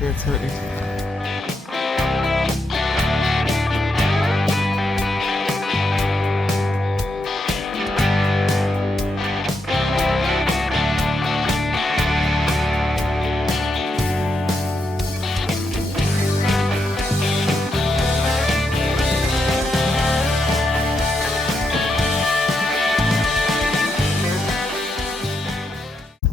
That's hunting.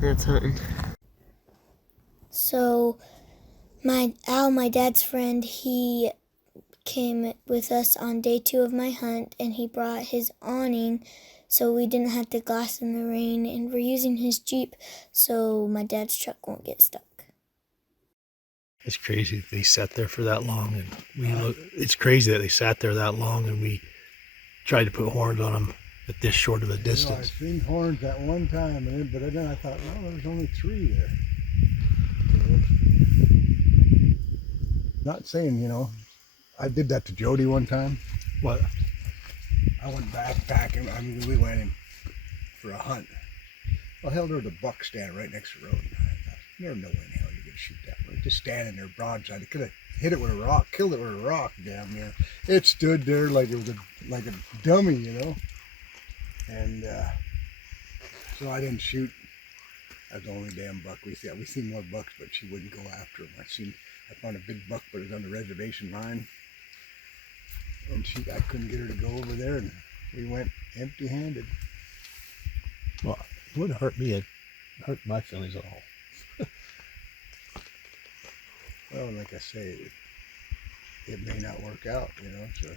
That's hunting. So my dad's friend, he came with us on day 2 of my hunt, and he brought his awning so we didn't have to glass in the rain, and we're using his Jeep so my dad's truck won't get stuck. It's crazy they sat there for that long, and it's crazy that they sat there that long, and we tried to put horns on them at this short of a distance. I've seen horns at one time, but then I thought, well, there's only 3 there. Not saying, I did that to Jody one time. What? I went backpacking. We went in for a hunt. Well, hell, there was a buck standing right next to the road. And I thought, there's no way in hell you're going to shoot that one. Just standing there broadside. It could have hit it with a rock, killed it with a rock damn near. It stood there like it was like a dummy, And so I didn't shoot. That's the only damn buck we see. We seen more bucks, but she wouldn't go after them. I found a big buck, but it was on the reservation line. And I couldn't get her to go over there, and we went empty-handed. Well, it wouldn't hurt me. It hurt my feelings at all. Well, like I say, it may not work out, so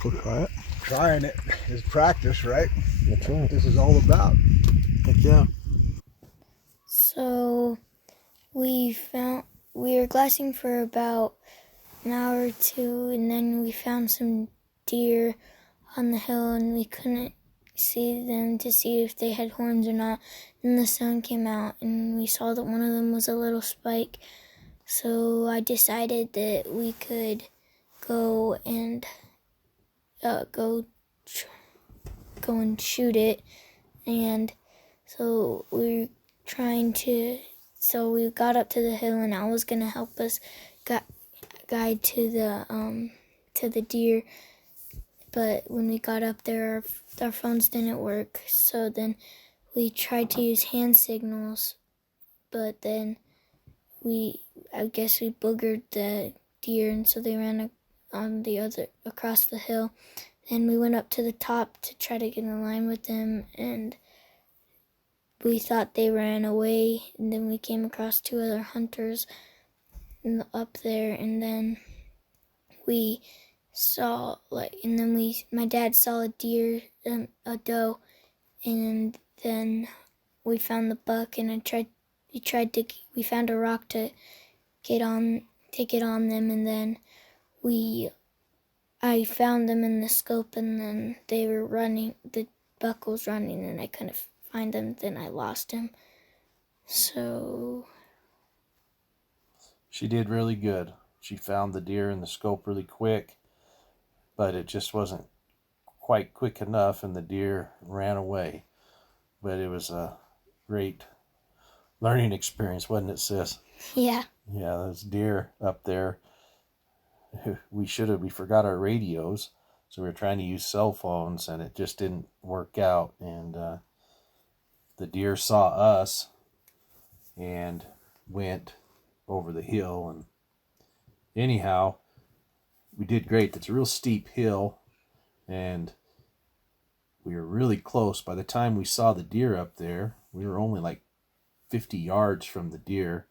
Go try it. trying it is practice, right? That's right. This is all about. Heck yeah. So we were glassing for about an hour or 2, and then we found some deer on the hill, and we couldn't see them to see if they had horns or not. Then the sun came out, and we saw that one of them was a little spike. So I decided that we could go and shoot it, and so we got up to the hill, and Al was gonna help us guide to the deer. But when we got up there, our phones didn't work. So then we tried to use hand signals, but then I guess we boogered the deer, and so they ran across the hill. And we went up to the top to try to get in line with them, and we thought they ran away. And then we came across 2 other hunters up there, and then we saw my dad saw a deer, a doe, and then we found the buck, and we found a rock to get on them, and then I found them in the scope, and then they were running, the buck was running, and I couldn't find them, then I lost him. So she did really good. She found the deer in the scope really quick, but it just wasn't quite quick enough, and the deer ran away. But it was a great learning experience, wasn't it, sis? yeah. Yeah, those deer up there. We forgot our radios, so we were trying to use cell phones, and it just didn't work out. And the deer saw us and went over the hill, and anyhow, we did great. It's a real steep hill, and we were really close. By the time we saw the deer up there, we were only like 50 yards from the deer,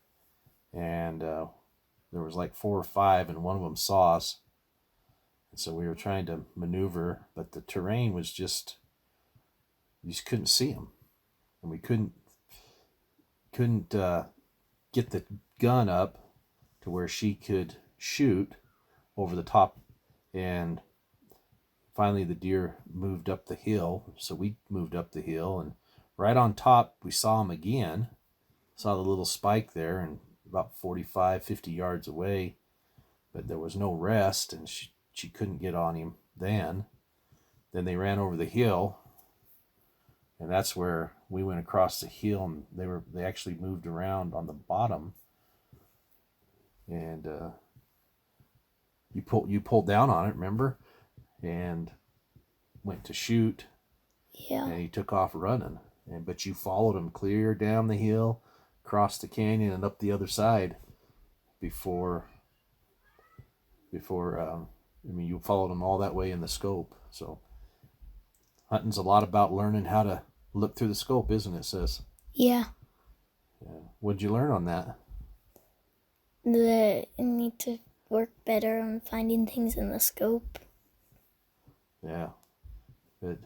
and there was like 4 or 5, and one of them saw us. And so we were trying to maneuver, but the terrain was you just couldn't see them, and we couldn't get the gun up to where she could shoot over the top. And finally the deer moved up the hill, so we moved up the hill, and right on top we saw him again, saw the little spike there, and about 45, 50 yards away, but there was no rest, and she couldn't get on him then. Then they ran over the hill, and that's where we went across the hill, and they actually moved around on the bottom and you pulled down on it, remember? And went to shoot, Yeah. and he took off running. But you followed him clear down the hill, across the canyon, and up the other side before you followed him all that way in the scope. So hunting's a lot about learning how to look through the scope, isn't it, sis? Yeah. What'd you learn on that? That I need to work better on finding things in the scope. Yeah. But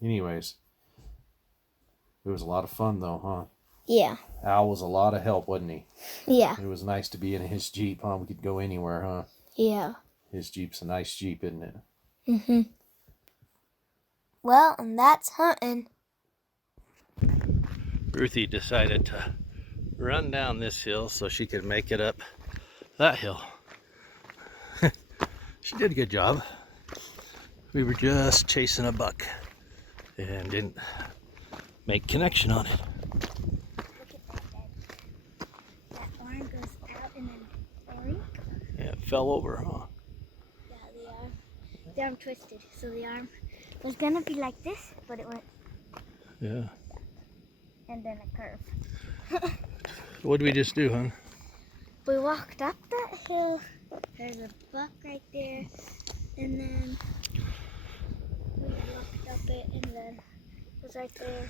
anyways, it was a lot of fun though, huh? Yeah. Al was a lot of help, wasn't he? Yeah. It was nice to be in his Jeep, huh? We could go anywhere, huh? Yeah. His Jeep's a nice Jeep, isn't it? Mm-hmm. Well, and that's hunting. Ruthie decided to run down this hill so she could make it up that hill. She did a good job. We were just chasing a buck and didn't make connection on it. Look at that. That arm goes out and then Yeah, it fell over, huh? Yeah, the arm twisted. So the arm was gonna be like this, but it went Yeah. and then a curve. What did we just do, hon? We walked up that hill. There's a buck right there, and then we walked up it, and then it was right there.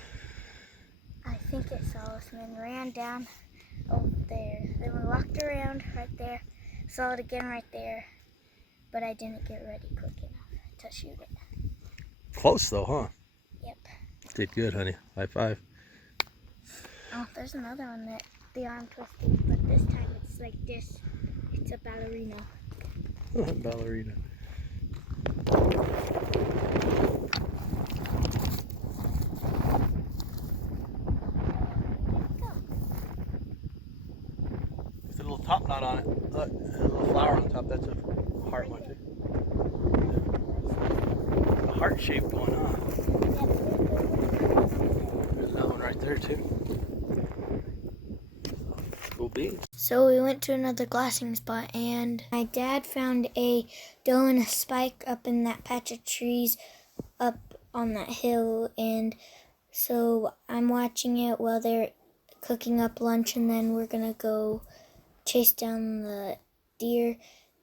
I think it saw us and then ran down over there. Then we walked around right there, saw it again right there, but I didn't get ready quick enough to shoot it. Close though, huh? Yep. Did good, honey. High five. Oh, there's another one that the arm twisted, but this time it's like this. It's a ballerina. Ballerina. With a little top knot on it. Look, a little flower on top. That's a heart one too. A heart shape going on. There's another one right there too. Cool beans. So we went to another glassing spot, and my dad found a doe and a spike up in that patch of trees up on that hill, and so I'm watching it while they're cooking up lunch, and then we're gonna go chase down the deer.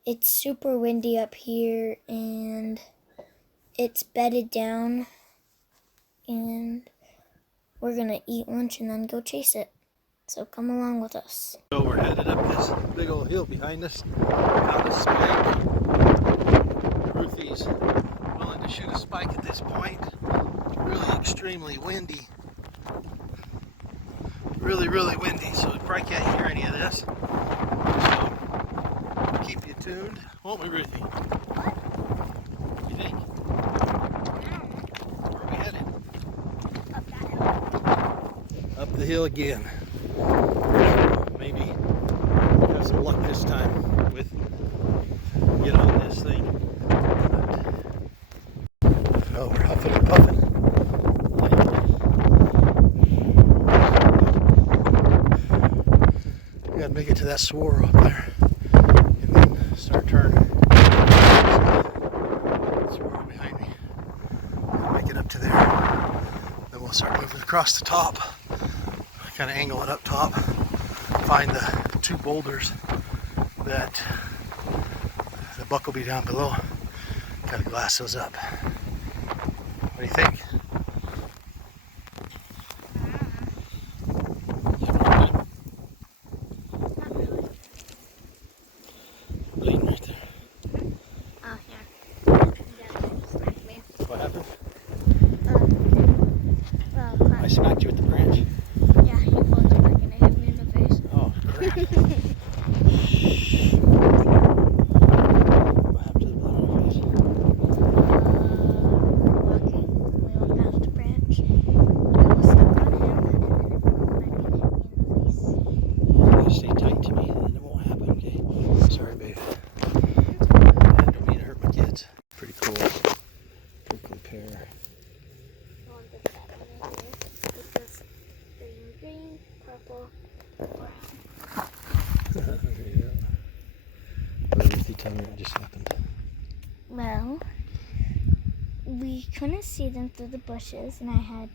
It's super windy up here, and it's bedded down, and we're gonna eat lunch and then go chase it. So come along with us. So we're headed up this big old hill behind us. Found a spike. Ruthie's willing to shoot a spike at this point. It's really extremely windy. Really, really windy, so we probably can't hear any of this. So keep you tuned, won't we, Ruthie? What do you think? Where are we headed? Up that hill. Up the hill again. Maybe have some luck this time with get on this thing. Oh, we're huffing and puffing. We gotta make it to that swirl up there and then start turning. Swirl behind me. Gotta make it up to there. Then we'll start moving across the top. Kind of angle it up top, find the two boulders that the buck will be down below. Gotta glass those up. What do you think? Bleeding right there. Oh, yeah. What happened? Well, I smacked you with the branch. yeah, you pulled the back and it hit me in the face. Oh, crap. What happened to the blood on your face? Walking, we went tell me what just happened. Well, we couldn't see them through the bushes, and I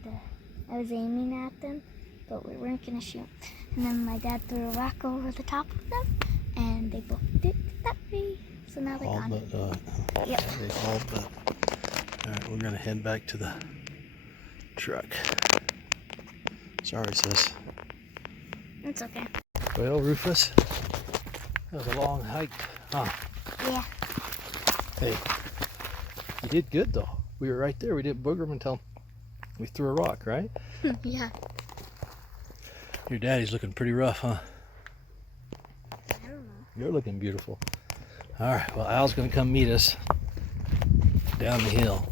was aiming at them, but we weren't gonna shoot. And then my dad threw a rock over the top of them, and they both did that way. So now they're All gone. but, Yep. they all but. All right, we're gonna head back to the truck. Sorry, sis. It's okay. Well, Rufus, that was a long hike, huh? Yeah. Hey, you did good though. We were right there. We didn't booger them until we threw a rock, right? Yeah. Your daddy's looking pretty rough, huh? I don't know. You're looking beautiful. All right, well, Al's gonna come meet us down the hill.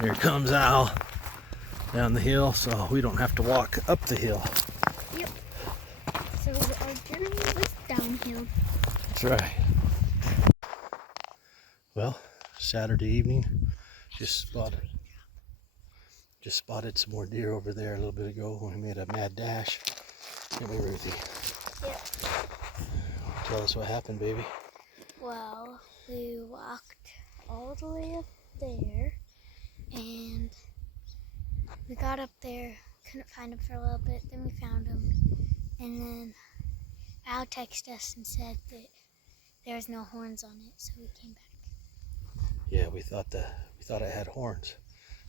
Here comes Al down the hill, so we don't have to walk up the hill. Yep. So our journey was downhill. That's right. Well, Saturday evening, just spotted some more deer over there a little bit ago when we made a mad dash. Didn't we, Ruthie? Yep. Tell us what happened, baby. Well, we walked all the way up there, and we got up there, couldn't find him for a little bit, then we found him, and then Al texted us and said that there was no horns on it, so we came back. Yeah, we thought it had horns,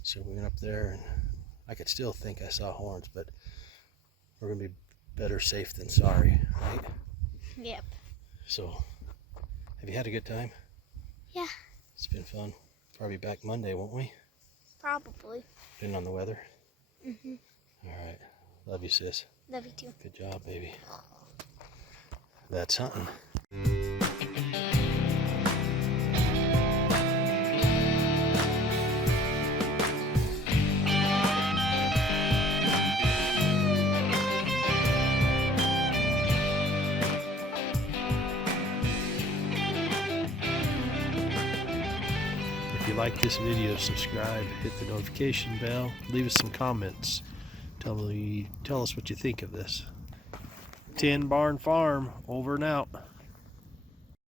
so we went up there, and I could still think I saw horns, but we're gonna be better safe than sorry, right? Yep. So, have you had a good time? Yeah, It's been fun. Probably back Monday, won't we? probably. Depending on the weather. Mhm. All right. Love you, sis. Love you too. Good job, baby. That's hunting. If you like this video, subscribe, hit the notification bell, leave us some comments. Tell us what you think of this. 10 Barn Farm, over and out.